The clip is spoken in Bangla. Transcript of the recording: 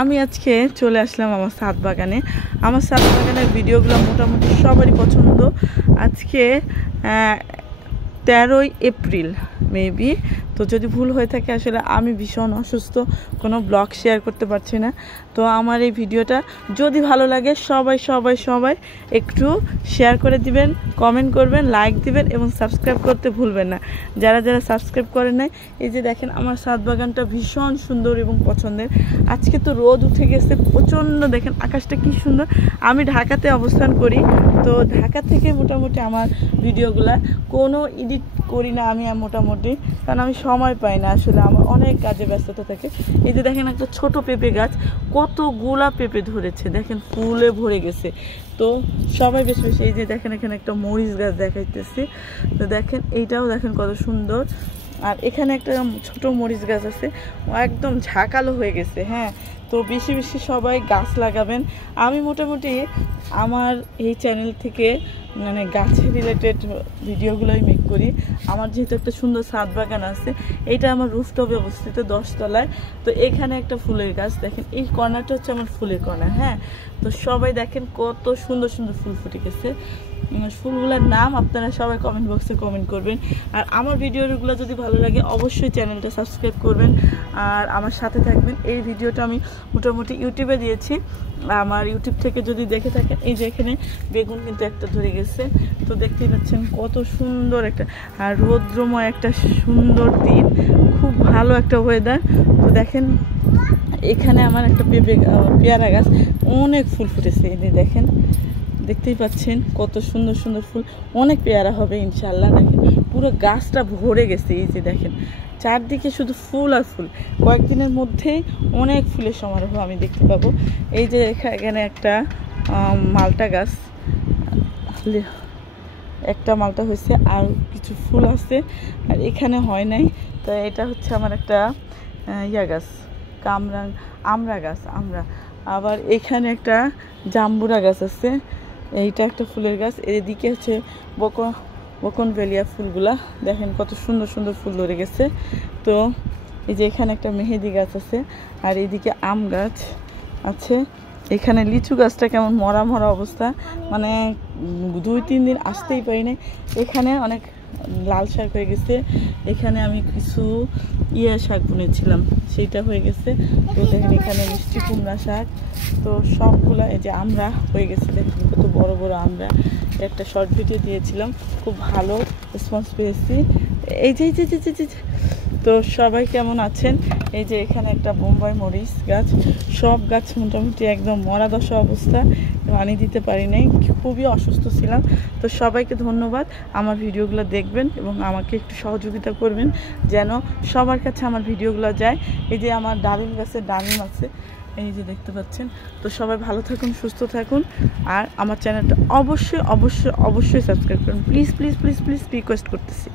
আমি আজকে চলে আসলাম আমার ছাদ বাগানে। আমার ছাদ বাগানের ভিডিওগুলো মোটামুটি সবারই পছন্দ। আজকে 13ই এপ্রিল মেবি, তো যদি ভুল হয়ে থাকে আসলে আমি ভীষণ অসুস্থ, কোনো ব্লগ শেয়ার করতে পারছি না। তো আমার এই ভিডিওটা যদি ভালো লাগে সবাই সবাই সবাই একটু শেয়ার করে দিবেন, কমেন্ট করবেন, লাইক দিবেন এবং সাবস্ক্রাইব করতে ভুলবেন না যারা যারা সাবস্ক্রাইব করেন নাই। এই যে দেখেন আমার ছাদ বাগানটা ভীষণ সুন্দর এবং পছন্দের। আজকে তো রোদ উঠে গেছে প্রচণ্ড, দেখেন আকাশটা কি সুন্দর। আমি ঢাকাতে অবস্থান করি, তো ঢাকা থেকে মোটামুটি আমার ভিডিওগুলা কোনো এডিট করি না আমি মোটামুটি, কারণ আমি সময় পাই না, আসলে আমার অনেক কাজে ব্যস্ততা থাকে। এই যে দেখেন একটা ছোট পেঁপে গাছ, কতগুলা পেঁপে ধরেছে, দেখেন ফুলে ভরে গেছে। তো সবাই বেশি বেশি, এই যে দেখেন এখানে একটা মরিচ গাছ দেখাইতেছি, তো দেখেন এইটাও দেখেন কত সুন্দর। আর এখানে একটা ছোট মরিচ গাছ আছে, ও একদম ঝাঁকালো হয়ে গেছে। হ্যাঁ, তো বেশি বেশি সবাই গাছ লাগাবেন। আমি মোটামুটি আমার এই চ্যানেল থেকে মানে গাছের রিলেটেড ভিডিওগুলোই মেক করি। আমার যেহেতু একটা সুন্দর ছাদ বাগান আছে, এইটা আমার রুফটপে অবস্থিত 10 তলায়। তো এখানে একটা ফুলের গাছ, দেখেন এই কর্নারটা হচ্ছে আমার ফুলের কর্নার। হ্যাঁ, তো সবাই দেখেন কত সুন্দর সুন্দর ফুল ফুটে গেছে। ফুলগুলোর নাম আপনারা সবাই কমেন্ট বক্সে কমেন্ট করবেন। আর আমার ভিডিওগুলো যদি ভালো লাগে অবশ্যই চ্যানেলটা সাবস্ক্রাইব করবেন আর আমার সাথে থাকবেন। এই ভিডিওটা আমি মোটামুটি ইউটিউবে দিয়েছি, আমার ইউটিউব থেকে যদি দেখে থাকেন। এই যে এখানে বেগুন কিন্তু একটা ধরে গেছে, তো দেখতেই পাচ্ছেন কত সুন্দর একটা, আর রৌদ্রময় একটা সুন্দর দিন, খুব ভালো একটা ওয়েদার। তো দেখেন এখানে আমার একটা পেয়ারা গাছ, অনেক ফুল ফুটেছে। এই যে দেখেন, দেখতেই পাচ্ছেন কত সুন্দর সুন্দর ফুল, অনেক পেয়ারা হবে ইনশাল্লাহ। দেখেন পুরো গাছটা ভরে গেছে, এই যে দেখেন চারদিকে শুধু ফুল আর ফুল। কয়েকদিনের মধ্যেই অনেক ফুলের সমারোহ আমি দেখতে পাবো। এই যে এখানে একটা মালটা গাছ, একটা মালটা হয়েছে, আর কিছু ফুল আছে, আর এখানে হয় নাই। তো এটা হচ্ছে আমার একটা গাছ, আমরা গাছ। আবার এখানে একটা জাম্বুরা গাছ আছে, এইটা একটা ফুলের গাছ। এদিকে হচ্ছে বকনভেলিয়া ফুলগুলা, দেখেন কত সুন্দর সুন্দর ফুল ধরে গেছে। তো এই যে এখানে একটা মেহেদি গাছ আছে, আর এইদিকে আম গাছ আছে। এখানে লিচু গাছটা কেমন মরা মরা অবস্থা, মানে 2-3 দিন আসতেই পারি না। এখানে অনেক লাল শাক হয়ে গেছে, এখানে আমি কিছু শাক বুনেছিলাম, সেইটা হয়ে গেছে। তো দেখেন এখানে মিষ্টি কুমড়া শাক, তো সবগুলা। এই যে আমরা হয়ে গেছে, দেখেন কত বড় বড় আমরা। একটা শর্ট ভিডিও দিয়েছিলাম, খুব ভালো রেসপন্স পেয়েছি। এই যে তো সবাই কেমন আছেন? এই যে এখানে একটা বোম্বাই মরিচ গাছ, সব গাছ মোটামুটি একদম মরা দশা অবস্থা, পানি দিতে পারি নাই, খুবই অসুস্থ ছিলাম। তো সবাইকে ধন্যবাদ, আমার ভিডিওগুলো দেখবেন এবং আমাকে একটু সহযোগিতা করবেন যেন সবার কাছে আমার ভিডিওগুলো যায়। এই যে আমার ডালিম গাছে ডালিম আছে, এই যে দেখতে পাচ্ছেন। তো সবাই ভালো থাকুন, সুস্থ থাকুন, আর আমার চ্যানেলটা অবশ্যই অবশ্যই অবশ্যই সাবস্ক্রাইব করুন। Please please please please request করতেছি।